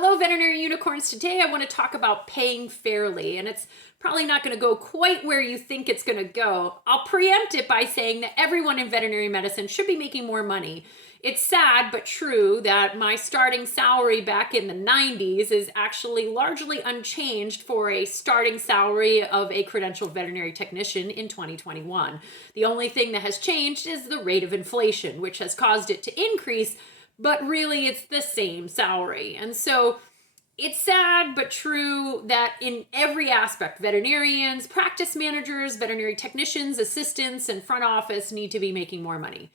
Hello, veterinary unicorns. Today I want to talk about paying fairly, and it's probably not going to go quite where you think it's going to go. I'll preempt it by saying that everyone in veterinary medicine should be making more money. It's sad but true that my starting salary back in the 90s is actually largely unchanged for a starting salary of a credentialed veterinary technician in 2021. The only thing that has changed is the rate of inflation, which has caused it to increase, but really it's the same salary. And so it's sad but true that in every aspect, veterinarians, practice managers, veterinary technicians, assistants, and front office need to be making more money.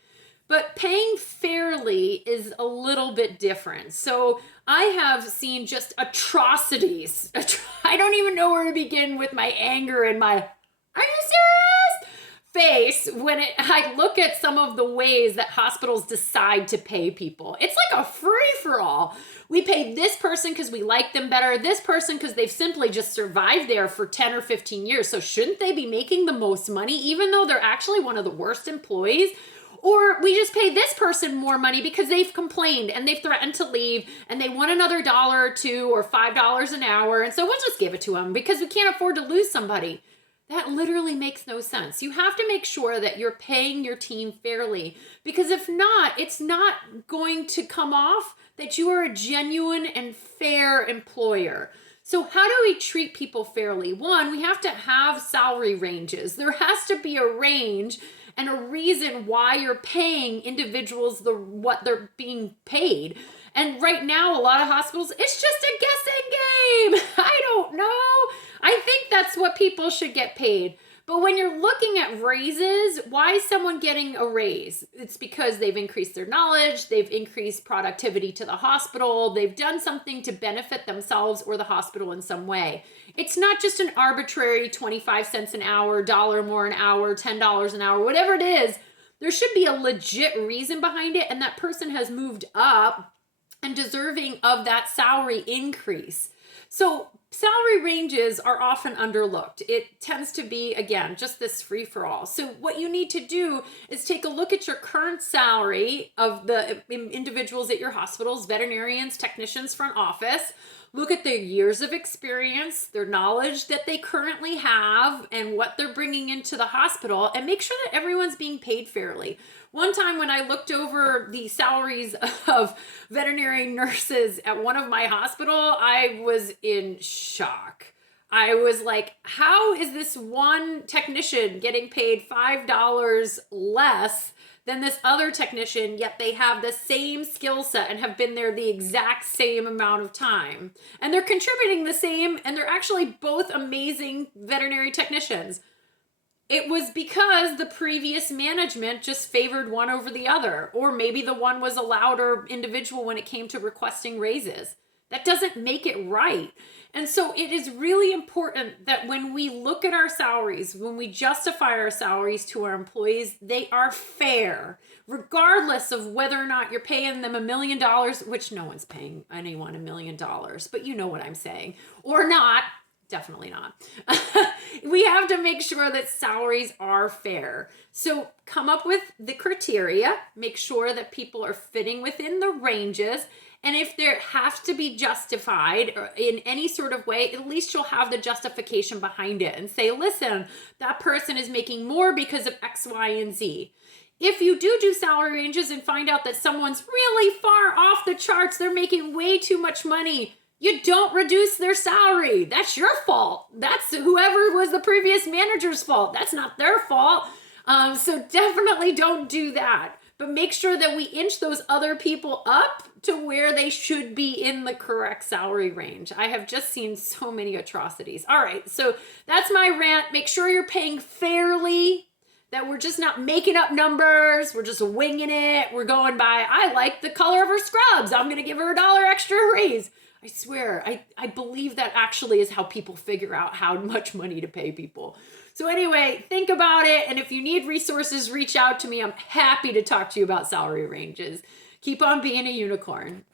But paying fairly is a little bit different. So I have seen just atrocities. I don't even know where to begin with my anger and my, are you serious? Face when I look at some of the ways that hospitals decide to pay people. It's like a free-for-all. We pay this person because we like them better, this person because they've simply just survived there for 10 or 15 years. So shouldn't they be making the most money even though they're actually one of the worst employees? Or we just pay this person more money because they've complained and they've threatened to leave and they want another $1 or $2 or $5 an hour. And so we'll just give it to them because we can't afford to lose somebody. That literally makes no sense. You have to make sure that you're paying your team fairly, because if not, it's not going to come off that you are a genuine and fair employer. So how do we treat people fairly? One, we have to have salary ranges. There has to be a range and a reason why you're paying individuals what they're being paid. And right now, a lot of hospitals, it's just a guessing game. I don't know. I think that's what people should get paid. But when you're looking at raises, why is someone getting a raise? It's because they've increased their knowledge, they've increased productivity to the hospital, they've done something to benefit themselves or the hospital in some way. It's not just an arbitrary 25 cents an hour, $1 more an hour, $10 an hour, whatever it is. There should be a legit reason behind it, and that person has moved up and deserving of that salary increase. So salary ranges are often underlooked. It tends to be, again, just this free-for-all. So what you need to do is take a look at your current salary of the individuals at your hospitals, veterinarians, technicians, front office. Look at their years of experience, their knowledge that they currently have, and what they're bringing into the hospital, and make sure that everyone's being paid fairly. One time when I looked over the salaries of veterinary nurses at one of my hospital, I was in shock. I was like, how is this one technician getting paid $5 less than this other technician, yet they have the same skill set and have been there the exact same amount of time? And they're contributing the same, and they're actually both amazing veterinary technicians. It was because the previous management just favored one over the other, or maybe the one was a louder individual when it came to requesting raises. That doesn't make it right. And so it is really important that when we look at our salaries, when we justify our salaries to our employees, they are fair, regardless of whether or not you're paying them $1 million, which no one's paying anyone $1 million, but you know what I'm saying, or not. Definitely not. We have to make sure that salaries are fair. So come up with the criteria, make sure that people are fitting within the ranges. And if there has to be justified or in any sort of way, at least you'll have the justification behind it and say, listen, that person is making more because of X, Y, and Z. If you do salary ranges and find out that someone's really far off the charts, they're making way too much money, you don't reduce their salary. That's your fault. That's whoever was the previous manager's fault. That's not their fault. So definitely don't do that. But make sure that we inch those other people up to where they should be in the correct salary range. I have just seen so many atrocities. All right, so that's my rant. Make sure you're paying fairly, that we're just not making up numbers. We're just winging it. We're going by, I like the color of her scrubs, I'm going to give her $1 extra raise. I swear, I believe that actually is how people figure out how much money to pay people. So anyway, think about it. And if you need resources, reach out to me. I'm happy to talk to you about salary ranges. Keep on being a unicorn.